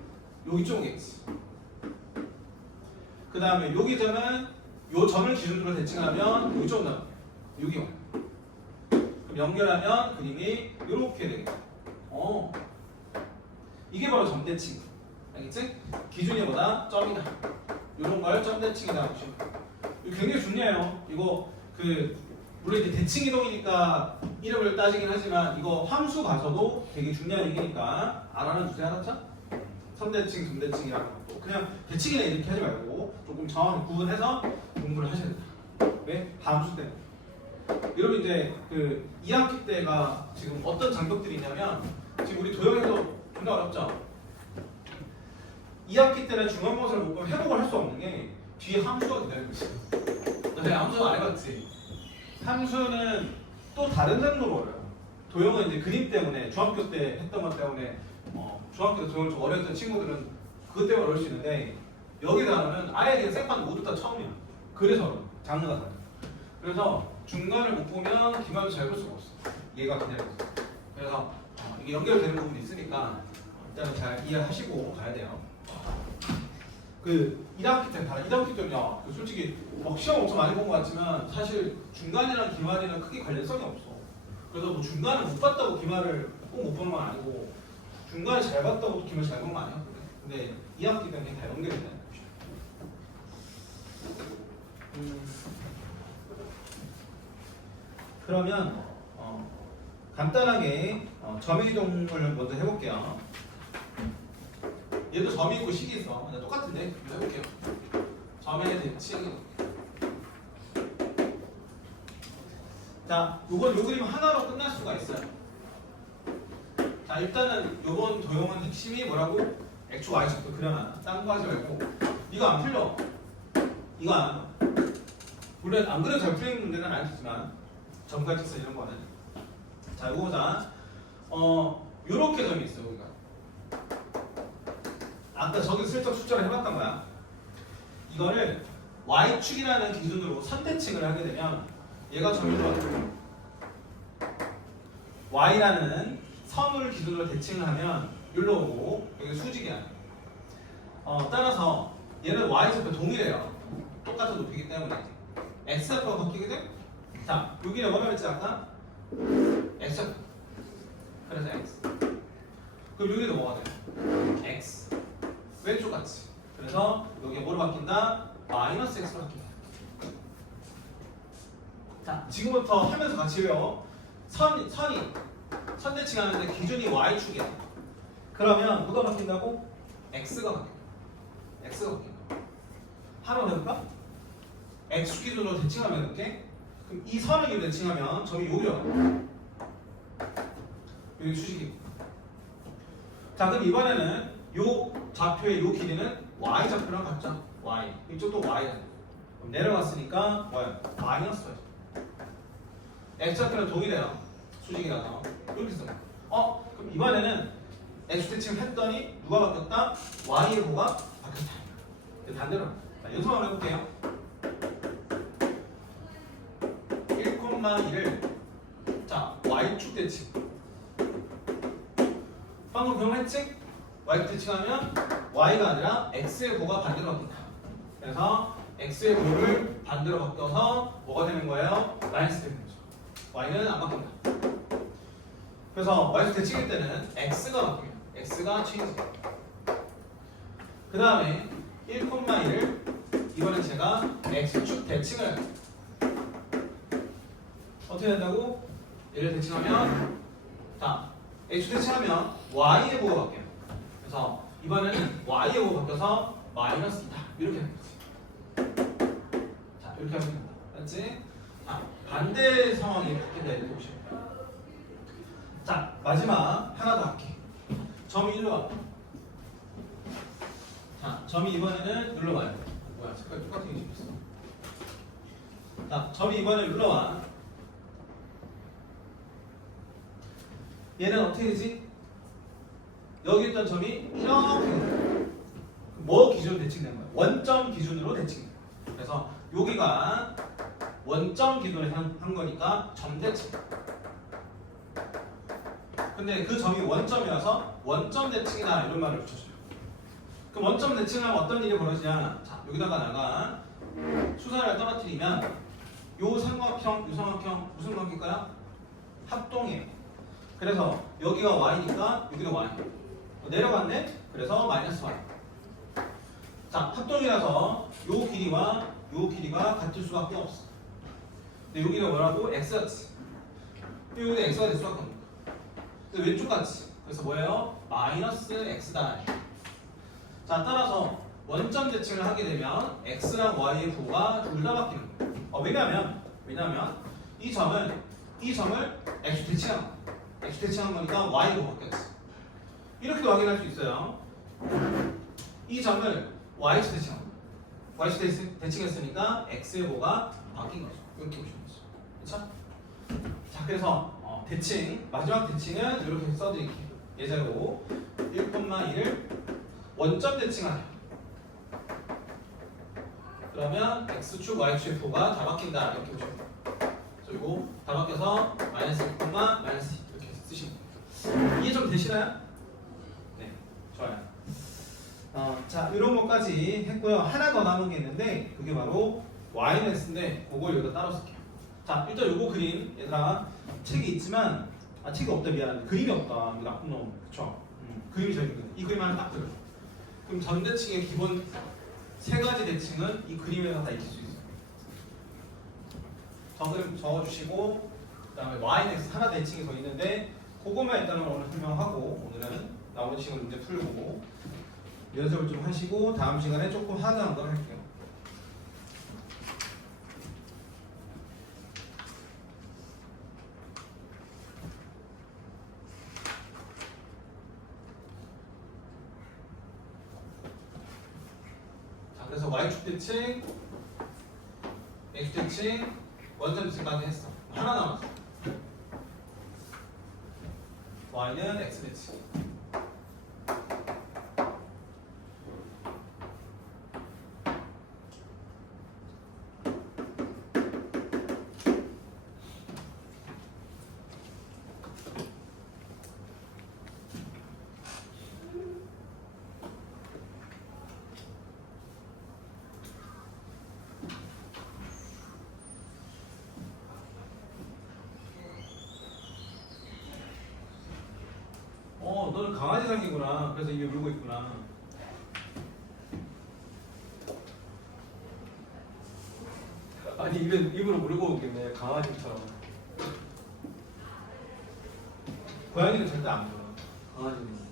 여기 쪽이겠지. 그 다음에 여기 점은 요 점을 기준으로 대칭하면 여기 쪽 나와. 여기 와. 그럼 연결하면 그림이 이렇게 되겠다. 이게 바로 점 대칭. 알겠지? 기준이 뭐다? 점이다. 이런 걸 점 대칭이다 보시면. 이거 굉장히 중요해요. 이거 물론 이제 대칭 이동이니까 이름을 따지긴 하지만 이거 함수 가서도 되게 중요한 얘기니까 알아는 주세요. 알았죠? 선대칭, 점대칭이라는 것도 그냥 대칭이나 이렇게 하지 말고 조금 정확히 구분해서 공부를 하셔야 된다. 왜? 함수 때문에. 여러분 이제 2학기 때가 지금 어떤 장벽들이 있냐면 지금 우리 도형에서 존나 어렵죠? 2학기 때는 중간고사를 못 보면 회복을 할 수 없는 게 뒤에 함수가 기다리고 있어요. 너네 함수 안 해봤지? 함수는 또 다른 장르로 어려요. 도형은 이제 그림 때문에 중학교 때 했던 것 때문에 중학교 때 도형을 좀 어려웠던 친구들은 그것 때문에 어려울 수 있는데 여기다가는 아예 그냥 생판 모두 다 처음이야. 그래서 어려워. 장르가 달라. 그래서 중간을 못 보면 기말도 잘 볼 수가 없어. 얘가 기다리고 있어. 그래서 이게 연결되는 부분이 있으니까 일단은 잘 이해하시고 가야 돼요. 1학기 때 다른 1학기 때는요. 솔직히 막 시험 엄청 많이 본 것 같지만 사실 중간이랑 기말이랑 크게 관련성이 없어. 그래서 뭐 중간을 못 봤다고 기말을 꼭 못 보는 건 아니고 중간을 잘 봤다고 기말 잘 보는 건 아니었거든. 근데 2학기 때는 다 연결이 되는 거죠. 그러면 간단하게 점이동을 먼저 해볼게요. 얘도 점이 있고 식이 있어. 그냥 똑같은데 이거 해볼게요. 점의 대칭. 자, 요 그림 하나로 끝날 수가 있어요. 자, 일단은 요번 도형은 핵심이 뭐라고? X, Y축도 그려놔. 딴 거 하지 말고. 이거 안 풀려. 이거 안. 물론 안 그래도 잘 풀리는 문제는 아니지만 점갈직선 이런 거는. 자, 이거 보자. 요렇게 점이 있어 여기가. 아까 저기 슬쩍 출제를 해봤던 거야. 이거를 Y축이라는 기준으로 선대칭을 하게 되면 얘가 점이 들어왔고 Y라는 선을 기준으로 대칭을 하면 여기로 오고 여기 수직이야. 따라서 얘는 Y좌표 동일해요. 똑같은 높이기 때문에 X좌표가 바뀌게 돼? 자, 여기는 뭐라 그랬지 아까? X좌표. 그래서 X. 그럼 여기도 뭐가 돼? X. 왼쪽 같이. 그래서 여기에 뭐로 바뀐다? 마이너스 X로 바뀐다. 자, 지금부터 하면서 같이 외워. 선대칭 하는데 기준이 Y축이야. 그러면 뭐가 바뀐다고? X가 바뀐다. X가 바뀐다. 하나 해볼까? X축 기준으로 대칭하면 이렇게. 그럼 이 선을 기준으로 대칭하면 점이 여기로 여기 수직이. 자, 그럼 이번에는 요 좌표의 요 길이는 Y 좌표랑 같죠? Y. 이쪽도 Y다. 그럼 내려갔으니까 뭐야? 마이너스 Y. X 좌표는 동일해요. 수직이라서. 이렇게 써. 그럼 이번에는 X 대칭을 했더니 누가 바뀌었다? Y의 호가 바뀌었다. 반대로. 자, 연습 한번 해볼게요. 1,2를 자, Y축 대칭. 방금 경험했지? Y축 대칭하면 Y가 아니라 X의 호가 반대로 바뀐다. 그래서 X의 호를 반대로 바뀌어서 뭐가 되는 거예요? 마이너스 되는 거죠. Y는 안 바뀐다. 그래서 Y축 대칭일 때는 X가 바뀌면 X가 체인지. 그 다음에 1,1을 이번엔 제가 X축 대칭을 어떻게 된다고? 얘를 대칭하면 자, X축 대칭하면 Y의 호가 바뀌어요. 그래서 이번에는 Y의 호가 바뀌어서 마이너스 2다. 이렇게 하는 거지. 자, 이렇게 하면 된다. 맞지? 자, 반대 상황이 바뀐다. 이렇게 보시면 돼요. 자, 마지막 하나 더 할게. 점이 일로 와. 자, 점이 이번에는 눌러와요. 뭐야, 색깔 똑같은 게 있어. 자, 점이 이번에 눌러와. 얘는 어떻게 되지? 여기 있던 점이 이렇게 뭐 기준으로 대칭된 거야? 원점 기준으로 대칭. 그래서 여기가 원점 기준으로 한 거니까 점 대칭. 근데 그 점이 원점이어서 원점 대칭이다 이런 말을 붙여줘요. 그럼 원점 대칭하면 어떤 일이 벌어지냐? 자, 여기다가 나가 수선을 떨어뜨리면 요 삼각형, 요 삼각형 무슨 관계일까요? 합동이에요. 그래서 여기가 y니까 여기도 y. 내려갔네? 그래서 마이너스 y. 자, 합동이라서 요 길이와 요 길이가 같을 수밖에 없어. 근데 여기가 뭐라고? x같이. 여기는 x가 될 수밖에 없는 거야. 근데 왼쪽 같이. 그래서 뭐예요? 마이너스 x다. 자, 따라서 원점 대칭을 하게 되면 x랑 y의 부호가 둘 다 바뀌는 거예요. 왜냐면 이 점을 x 대칭한 거야. x 대칭한 거니까 y로 바뀌었지. 이렇게도 확인할 수 있어요. 이 점을 yx 대칭한 거야. yx 대칭했으니까 x의 부호가 바뀐 거죠. 이렇게 보시면 되죠. 그렇죠? 자, 그래서 대칭, 마지막 대칭은 이렇게 써드릴게요. 예제로 1,1을 원점 대칭하냐. 그러면 x축, y축의 부호가 다 바뀐다. 이렇게 보시면 돼요. 그리고 다 바뀌어서 마이너스 1, 마이너스 2 이렇게 쓰시면 돼요. 이해 좀 되시나요? 네, 좋아요. 자, 이런 것까지 했고요. 하나 더 남은 게 있는데 그게 바로 yX인데 그걸 여기다 따로 쓸게요. 자, 일단 요거 그림 얘들아 책이 있지만 책이 없다 미안한데 그림이 없다. 이거 나쁜 놈. 그쵸? 그림이 제일 힘드네. 이 그림 하나 딱 들어줘. 그럼 전 대칭의 기본 세 가지 대칭은 이 그림에서 다 익힐 수 있어요. 저 그림 적어주시고 그다음에 yX 하나 대칭이 더 있는데 그것만 일단은 오늘 설명하고 오늘은 나머지 시간 문제 풀고 연습을 좀 하시고 다음 시간에 조금 하드한 걸 할게요. 자, 그래서 y축 대칭, x축 대칭, 원점 대칭까지 했어. 하나 남았어. y는 x 대칭. 너는 강아지상이구나. 그래서 입에 물고 있구나. 아니 입으로 물고 오겠네 강아지처럼. 고양이는 절대 안 물어. 강아지는.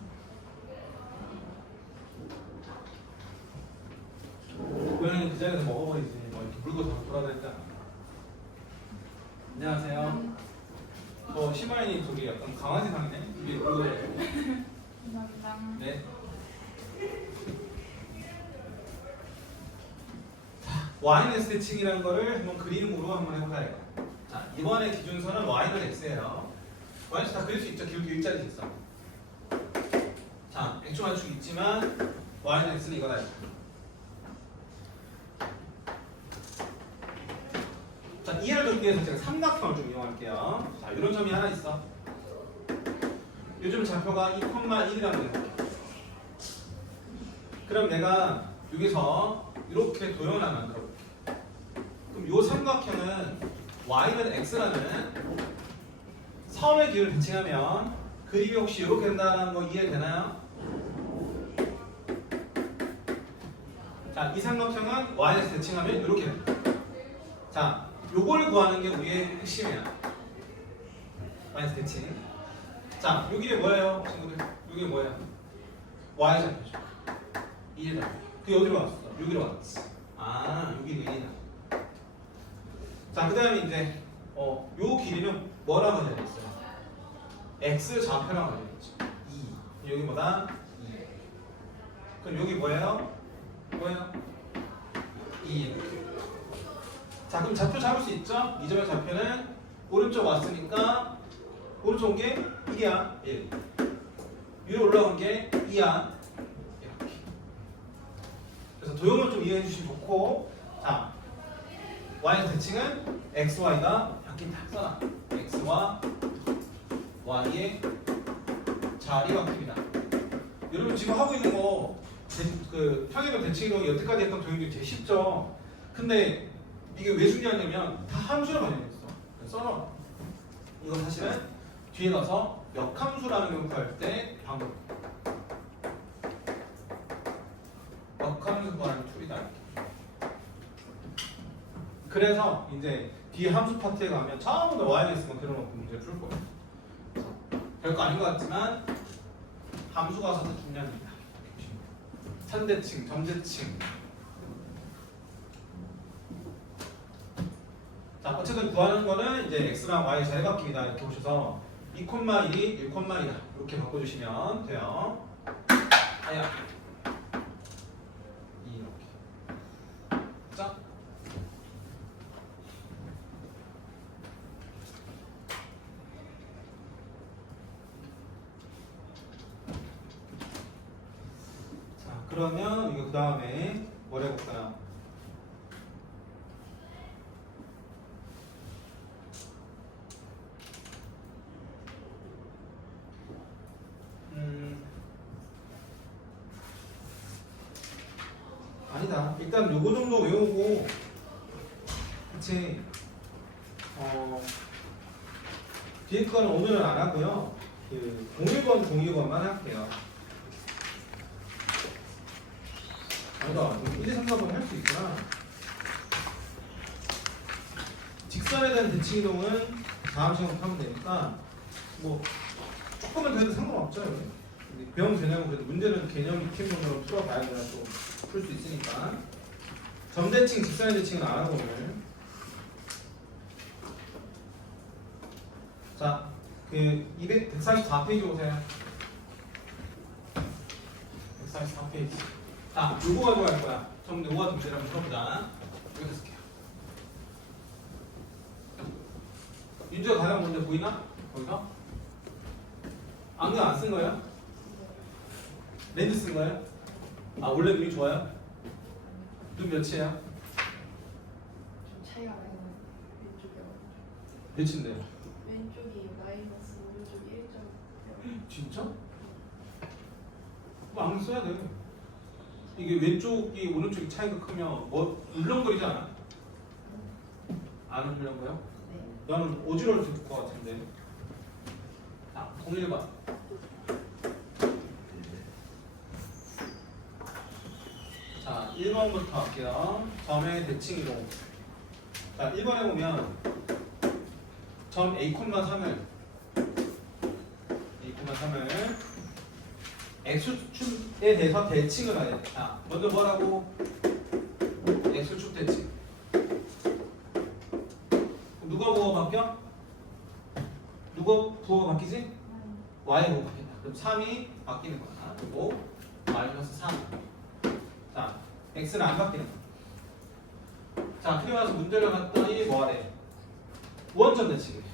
고양이는 그 자리에서 먹어버리지. 뭐 이렇게 물고 돌아다니잖아. 안녕하세요. 시마이님 저기 약간 강아지상이네. 입에 물고. 감사합니다. 네. y는 대칭이라는 거를 한번 그림으로 한번 해볼까요? 자, 이번에 기준선은 y는 x예요. y는 다 그릴 수 있죠. 기울기 일자리 있어. 자, x축 y축 있지만 y는 x는 이거다. 자, 이해를 돕기 위해서 제가 삼각형을 좀 이용할게요. 자, 이런 점이 하나 있어. 요즘 좌표가 2,1이라는 거. 그럼 내가 여기서 이렇게 도형을 하나 만들어 볼게. 그럼 이 삼각형은 y는 x라는 섬의 기울을 대칭하면 그림이 혹시 이렇게 된다는 거 이해되나요? 자, 이 삼각형은 y에서 대칭하면 이렇게 됩니다. 자, 요걸 구하는 게 우리의 핵심이야. y에서 대칭. 자, 여기에 뭐예요, 친구들? 여기 뭐예요? y 좌표죠. 1이다. 그 여기로 왔어. 여기로 왔지. 아, 여기가 1이다. 자, 그 다음에 이제 요 길이는 뭐라고 되어 있어요? x 좌표라고 되어 있죠. 2. 여기보다 2. 그럼 여기 뭐예요? 뭐예요? 2. 자, 그럼 좌표 잡을 수 있죠? 이 점의 좌표는 오른쪽 왔으니까 오른쪽 온 게 1이야. 1. 위로 올라온 게 2야. 이렇게. 그래서 도형을 좀 이해해 주시면 좋고, 자, y의 대칭은 x, y가 바뀐다. 써놔. x와 y의 자, 이 바뀝니다. 여러분 지금 하고 있는 거 그 평행이동 대칭이동 여태까지 했던 도형들이 제일 쉽죠. 근데 이게 왜 중요하냐면 다 함수로 반영했어. 써놔. 이거 사실은 뒤에 가서 역함수라는 걸 구할 때 방법. 역함수 구하는 툴이다. 그래서 이제 뒤에 함수 파트에 가면 처음부터 와야겠으면 그런 거 문제 풀 거예요. 별거 아닌 것 같지만 함수 가서 더 중요합니다. 산대칭, 점대칭. 자, 어쨌든 구하는 거는 이제 x랑 y 자리 바뀝니다. 이렇게 보셔서 2,1, 1,1이다. 이렇게 바꿔주시면 돼요. 아야. 이렇게. 자. 자, 그러면 이거 그 다음에 뭘 해볼까요? 아니다. 일단 요거 정도 외우고 그치. 뒤에 거는 오늘은 안 하고요. 그 01번, 02번만 할게요. 아니다. 1, 2, 3, 4번 할 수 있구나. 직선에 대한 대칭이동은 다음 시간부터 하면 되니까 뭐 조금은 그래도 상관없죠. 근데 배우면 되냐고 그래도 문제는 개념 익힘 정도로 풀어봐야 그냥 또 풀 수 있으니까. 점대칭, 직선의 대칭은 안 하고 오늘. 자, 그 144페이지 보세요. 144페이지. 자, 요거 가지고 할 거야. 좀 요거 같은 문제를 한번 풀어보자. 여기다 쓸게요. 윤주가 가장 먼저 보이나? 거기서? 안경 안 쓴 거예요? 렌즈 쓴 거예요? 아, 원래 눈이 좋아요? 눈 몇이에요? 좀 차이가 많이 나요. 왼쪽이요. 몇인데요? 왼쪽이 마이너스, 오른쪽이 1.0. 진짜? 뭐 안경 써야 돼. 이게 왼쪽이 오른쪽이 차이가 크면 뭐 울렁거리지 않아? 안 울렁거려? 네. 나는 어지러울 것 같은데. 자, 01번. 자, 1번부터 할게요. 점의 대칭이동. 자, 1번에 보면 점 A,3을 X축에 대해서 대칭을 하래. 자, 먼저 뭐라고? X축 대칭. 누가 부호가 바뀌어? 누가 부호가 바뀌지? Y 부호가 바뀐다. 그럼 3이 바뀌는 거야. 그리고 마이너스 3. 자, X는 안 바뀌는 거야. 자, 그리고 나서 문제를 봤더니 뭐 하래? 원점 대칭이래.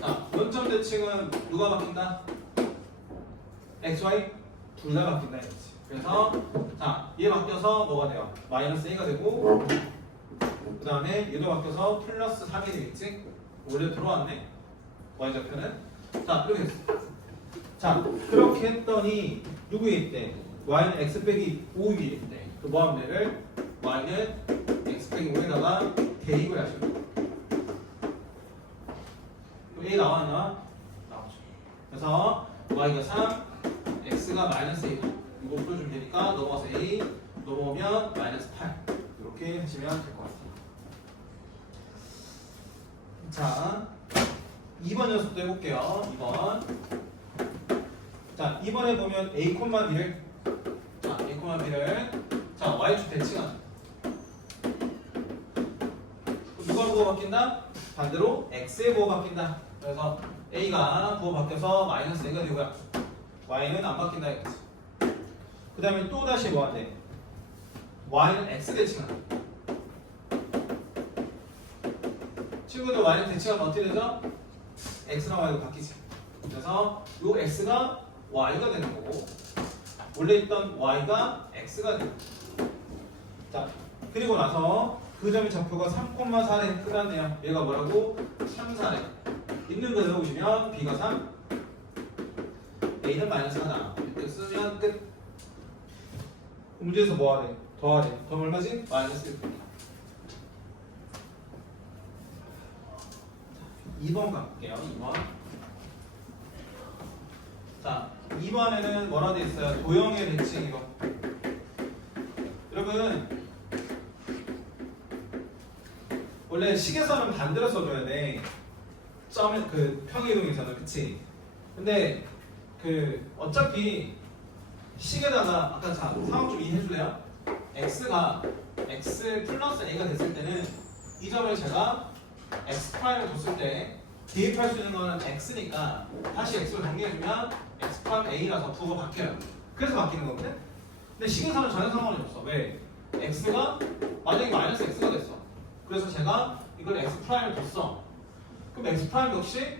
자, 원점 대칭은 누가 바뀐다? X, Y 둘 다 바뀐다 이거지. 그래서 자, 얘 바뀌어서 뭐가 돼요? 마이너스 A가 되고 그 다음에 얘도 바뀌어서 플러스 3이 되겠지? 원래 들어왔네. Y좌표는. 자, 이렇게 했어. 자, 그렇게 했더니 누구에 있대? Y는 X 빼기 5 위에 있대. 그 뭐하면 되를? Y는 X 빼기 5에다가 대입을 하시면 돼. A 나왔나? 나오죠. 그래서 Y가 3, X가 마이너스 1. 이거 풀어주면 되니까 넘어가서 A, 넘어오면 마이너스 8. 이렇게 하시면 될 것 같아요. 자, 2번 녀석도 해볼게요. 2번. 자, 2번에 보면 A,B를 자, A,B를 자, Y축 대칭하는 누가 부호가 바뀐다? 반대로 X의 부호가 바뀐다. 그래서 A가 부호 바뀌어서 마이너스 A가 되고요. Y는 안 바뀐다 이거지. 그 다음에 또 다시 뭐 하는데? Y는 X 대칭한다. 친구들 Y는 대칭하면 어떻게 되죠? X랑 Y가 바뀌지. 그래서 요 X가 Y가 되는 거고 원래 있던 Y가 X가 되는 거고. 자, 그리고 나서 그 점의 좌표가 3,4에 끝났네요. 얘가 뭐라고? 3, 4래. 있는 그대로 보시면 B가 3, a는 마이너스 하나 이렇게 쓰면 끝. 문제에서 뭐 하래? 더하래. 그럼 얼마지? 마이너스 1. 2번 갈게요. 2번. 자, 2번에는 뭐라 돼 있어요? 도형의 대칭 이거. 여러분 원래 식에서는 반대로 써줘야 돼. 점의 그 평이동에서는 그치? 근데 그 어차피 식에다가 아까 자 상황 좀 이해해줄래요? x가 x 플러스 a가 됐을 때는 이 점을 제가 x 프라임을 뒀을 때 대입할 수 있는 거는 x니까 다시 x로 정리해주면 x 프라임 a라서 부호가 바뀌어요. 그래서 바뀌는 거거든? 근데 식에서는 전혀 상관이 없어. 왜? x가 만약에 마이너스 x가 됐어. 그래서 제가 이걸 x 프라임을 뒀어. 그럼 x 프라임 역시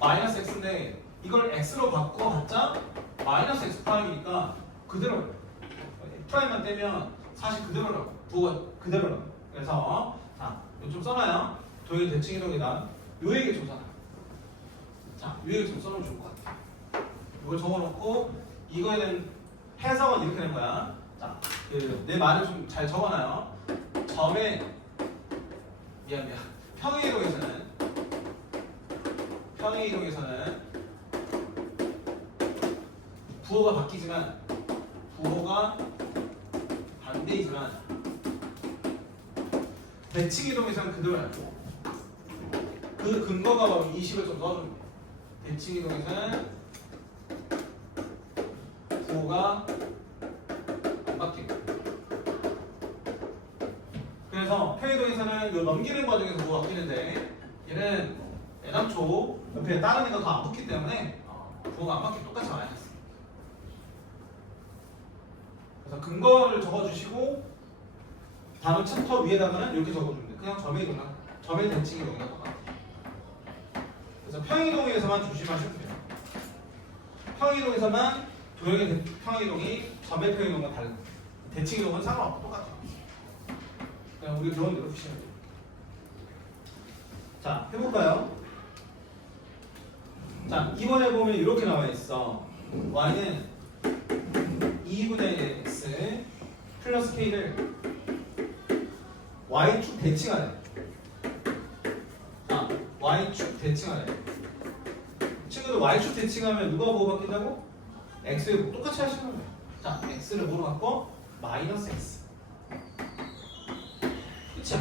마이너스 x인데 이걸 x로 바꿔봤자 마이너스 x 프라임이니까 그대로 프라임만 떼면 사실 그대로라고 부호가 그대로라고. 그래서 자 이거 좀 써놔요. 도형의 대칭 이동이다. 요 얘기 좀 써놔요. 자, 요 얘기 좀 써놓으면 좋을 것 같아. 이걸 적어놓고 이거에 대한 해석은 이렇게 된 거야. 자, 내 말을 좀 잘 적어놔요. 점의 미안 평행 이동에서는 부호가 바뀌지만 부호가 반대이지만 대칭 이동에서는 그대로야. 그 근거가 바로 20을 좀 넣어주면 돼. 대칭 이동에서는 부호가 안 바뀌고. 그래서 평이동에서는 이 넘기는 과정에서 부호가 바뀌는데 얘는 애당초 옆에 다른 애가 더 안 붙기 때문에 부호가 안 바뀌고 똑같이 마이너스. 그래서 근거를 적어주시고 다음 챕터 위에다가는 이렇게 적어주면 돼. 그냥 점의 이동만, 점의 대칭 이동이랑 똑같아. 그래서 평이동에서만 조심하시면 돼요. 평이동에서만 도형의 평이동이 점의 평이동과 다른. 대칭 이동은 상관없고 똑같아요. 그냥 우리 들어온 대로 푸시면 돼요. 자, 해볼까요? 자, 2번에 보면 이렇게 나와 있어. y는 2분의 x 플러스 k를 y축 대칭하래. 자, y축 대칭하래. 친구들 y축 대칭하면 누가 뭐 바뀐다고? x에 똑같이 하시는 거예요. 자, x를 뭐로 바꿔? 마이너스 x. 그쵸?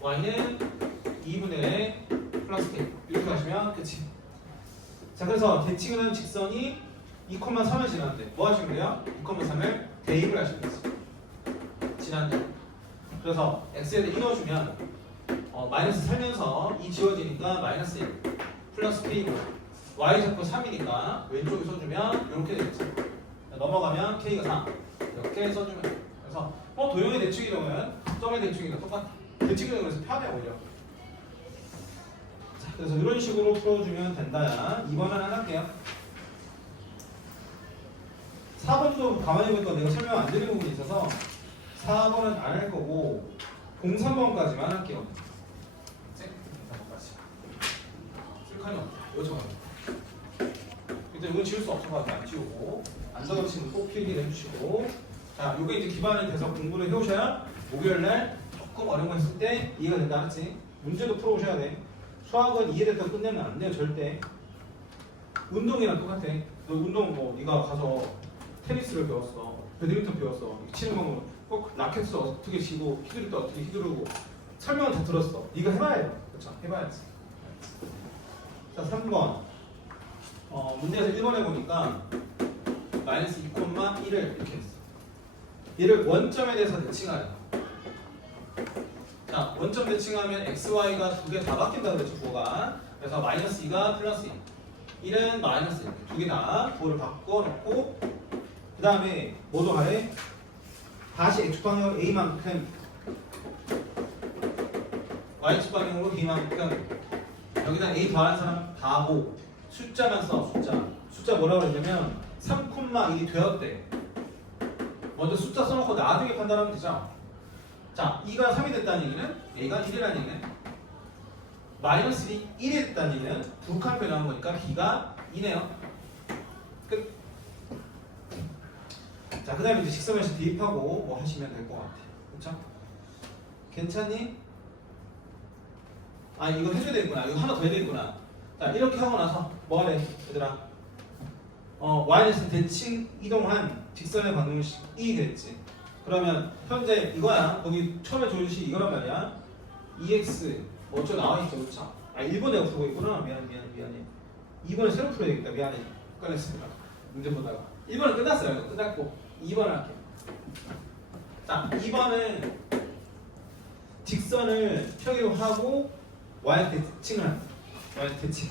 y는 2분의 플러스 k 이렇게 하시면 그치? 자, 그래서 대칭은 직선이 2,3을 지났는데 뭐 하시면 돼요? 2,3을 대입을 하시면 되지. 지난대. 그래서 x에 대해 넣어주면 마이너스 살면서 2 지워지니까 마이너스 1 플러스 k고 y 잡고 3이니까 왼쪽에 써주면 이렇게 되겠죠. 넘어가면 k가 3 이렇게 써주면 돼요. 그래서 도형의 대칭 이동은 점의 대칭이랑 똑같아. 대칭 이동은 그래서 편해 오히려. 자, 그래서 이런 식으로 풀어주면 된다야. 2번은 하나 할게요. 4번도 가만히 보니까 내가 설명 안 드린 부분이 있어서 4번은 안 할 거고 03번까지만 할게요. 네? 03번까지. 쓸 칸이 없다. 이거 적어요. 일단 이건 지울 수 없어가지고 안 지우고 안 적어주시면 꼭 필기를 해주시고. 자, 요게 이제 기반이 돼서 공부를 해오셔야 목요일날 조금 어려운 거 했을 때 이해가 된다. 알았지? 문제도 풀어오셔야 돼. 수학은 이해됐다 끝내면 안 돼요. 절대. 운동이랑 똑같아. 너 운동 뭐 네가 가서 테니스를 배웠어. 배드민턴 배웠어. 치는 거 꼭 라켓을 어떻게 치고 휘두를 때 어떻게 휘두르고 설명은 다 들었어. 네가 해봐야 돼. 그렇죠? 해봐야지. 자, 3번. 문제에서 1번에 보니까 마이너스 2,1을 이렇게 했어. 얘를 원점에 대해서 대칭하래. 자, 원점 대칭하면 x, y가 두 개 다 바뀐다 그랬죠, 부호가. 그래서 마이너스 2가 플러스 1. 1은 마이너스 1. 두 개 다 부호를 바꿔놓고 그 다음에 뭐도 하래? 다시 x축 방향으로 a만큼 y축 방향으로 b만큼 여기다 a 더하는 사람 바보. 숫자만 써, 숫자. 숫자 뭐라고 그랬냐면 3,1이 되었대. 먼저 숫자 써놓고 나중에 판단하면 되죠. 자, 2가 3이 됐다는 얘기는 a가 1이라는 얘기는 마이너스 1이 1이 됐다는 얘기는 두 칸 표현한 거니까 b가 2네요. 끝. 자, 그 다음에 이제 직선면시 대입하고 뭐 하시면 될 것 같아요. 그쵸? 괜찮니? 아, 이거 해줘야 되겠구나. 이거 하나 더 해야 되겠구나. 자, 이렇게 하고 나서 뭐 하래, 얘들아? y는 대칭 이동한 직선의 방정식이 됐지. 그러면 현재 이거야. 거기 처음에 줘주신 이거란 말이야. 2x 어쩌 나와있죠, 그쵸? 아, 1번 내가 풀고 있구나. 미안해. 2번을 새로 풀어야겠다. 미안해. 꺼냈습니다. 문제 보다가 1번은 끝났어요. 끝났고 2번 할게요. 자, 2번은 직선을 평이동하고 y한테 대칭을 합니다. y한테 대칭.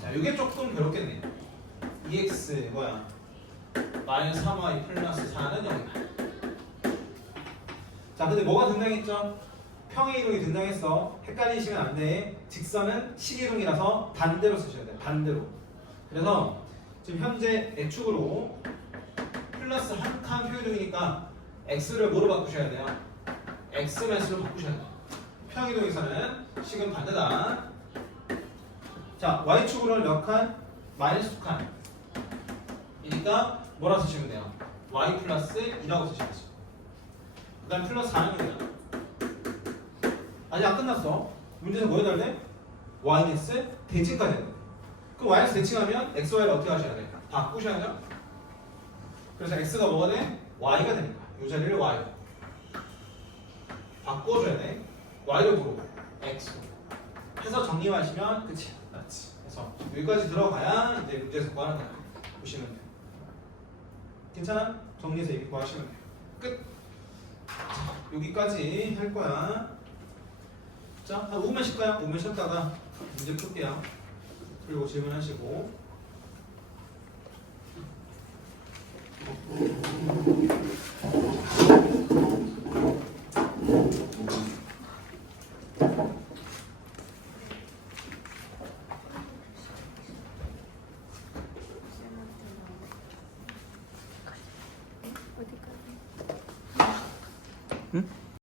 자, 이게 조금 괴롭겠네. 2x 뭐야? 마이너스 3y 플러스 4는 0이다. 자, 근데 뭐가 등장했죠? 평의 이동이 등장했어. 헷갈리시면 안 돼. 직선은 식이동이라서 반대로 쓰셔야 돼. 반대로. 그래서 지금 현재 x축으로 플러스 한 칸 표이동이니까 x를 뭐로 바꾸셔야 돼요? x 매수로 바꾸셔야 돼요. 평이동에서는 식은 반대다. 자, y축으로는 몇 칸? 마이너스 2칸. 이니까 뭐라 쓰시면 돼요? y 플러스 2라고 쓰시겠죠. 그 다음 플러스 4는 0이다. 아직 안 끝났어. 문제에서 뭐 해달래? yx 대칭까지 해야 돼. 그럼 yx 대칭하면 x, y를 어떻게 하셔야 돼? 바꾸셔야죠. 그래서 x가 뭐가 돼? y가 되는 거야. 이 자리를 y 바꿔줘야 돼. y를 부르고 x로 해서 정리하시면 끝이야. 맞지? 그래서 여기까지 들어가야 이제 문제에서 뭐 하는 거야. 보시면 돼요. 괜찮아? 정리해서 이렇게 구하시면 돼요. 끝. 자, 여기까지 할 거야. 자, 한 5분만 쉴까요? 5분만 쉬었다가 문제 풀게요. 그리고 질문하시고.